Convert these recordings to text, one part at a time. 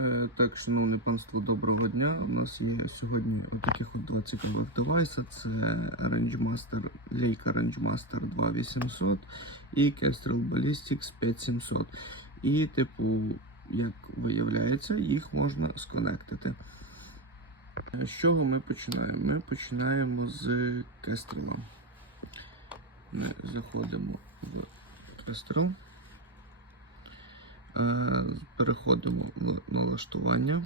Е, Так, шановне панство, доброго дня. У нас є сьогодні отаких от два цікавих девайси. Це Rangemaster, лейка Rangemaster 2800 і Kestrel Ballistics 5700. І, типу, як виявляється, їх можна сконектити. Е, З чого ми починаємо? Ми починаємо з Kestrel. Ми заходимо в Kestrel. Е, Переходимо в налаштування.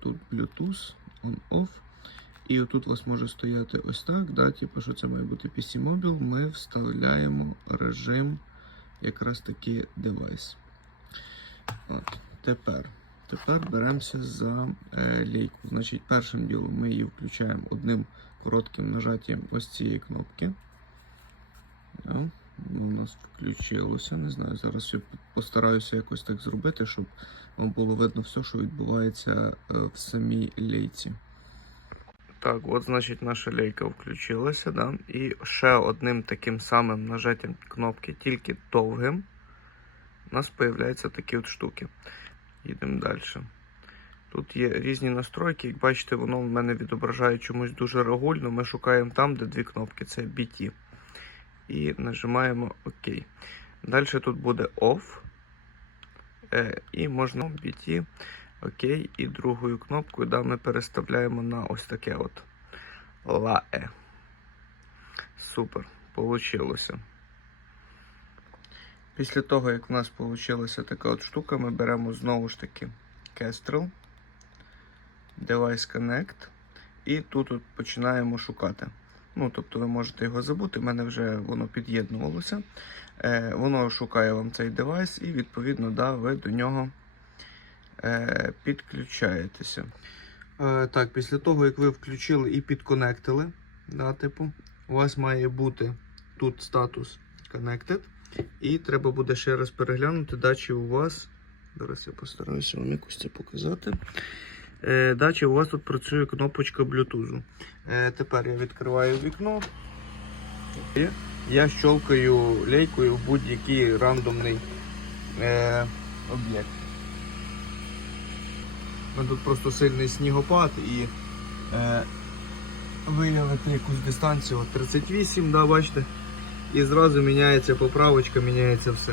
Тут Bluetooth, on-off. І отут у вас може стояти ось так. Да, типу, що це має бути PC Mobile. Ми вставляємо режим якраз таки девайс. От, Тепер. Тепер беремося за е, лейку. Значить, першим ділом ми її включаємо одним коротким нажаттям ось цієї кнопки. Да. У нас включилося. Не знаю, зараз я постараюся якось так зробити, щоб вам було видно все, що відбувається е, в самій лейці. Так, от значить наша лейка включилася, да? і ще одним таким самим нажаттям кнопки, тільки довгим, у нас з'являються такі от штуки. Їдемо далі. Тут є різні настройки, як бачите, воно в мене відображає чомусь дуже регульно. Ми шукаємо там, де дві кнопки, це BT і нажимаємо ОК. Далі тут буде OFF. Е, і можна BT, ОК, і другою кнопкою да, ми переставляємо на ось таке от LAE. Супер, получилося. Після того, як в нас вийшла така от штука, ми беремо знову ж таки Kestrel, Device Connect, і тут от починаємо шукати. Ну, тобто ви можете його забути, в мене вже воно під'єднувалося. Е, воно шукає вам цей девайс і, відповідно, да, ви до нього е, підключаєтеся. Е, так, після того, як ви включили і підконектили, да, типу, у вас має бути тут статус Connected. І треба буде ще раз переглянути, да, чи у вас. Зараз я постараюся вам якось це показати. Е, да, чи у вас тут працює кнопочка Bluetooth. Е, тепер я відкриваю вікно. І я щелкаю лейкою в будь-який рандомний е, об'єкт. Тут просто сильний снігопад і виявити якусь дистанцію 38, да, бачите? І зразу міняється поправочка, міняється все.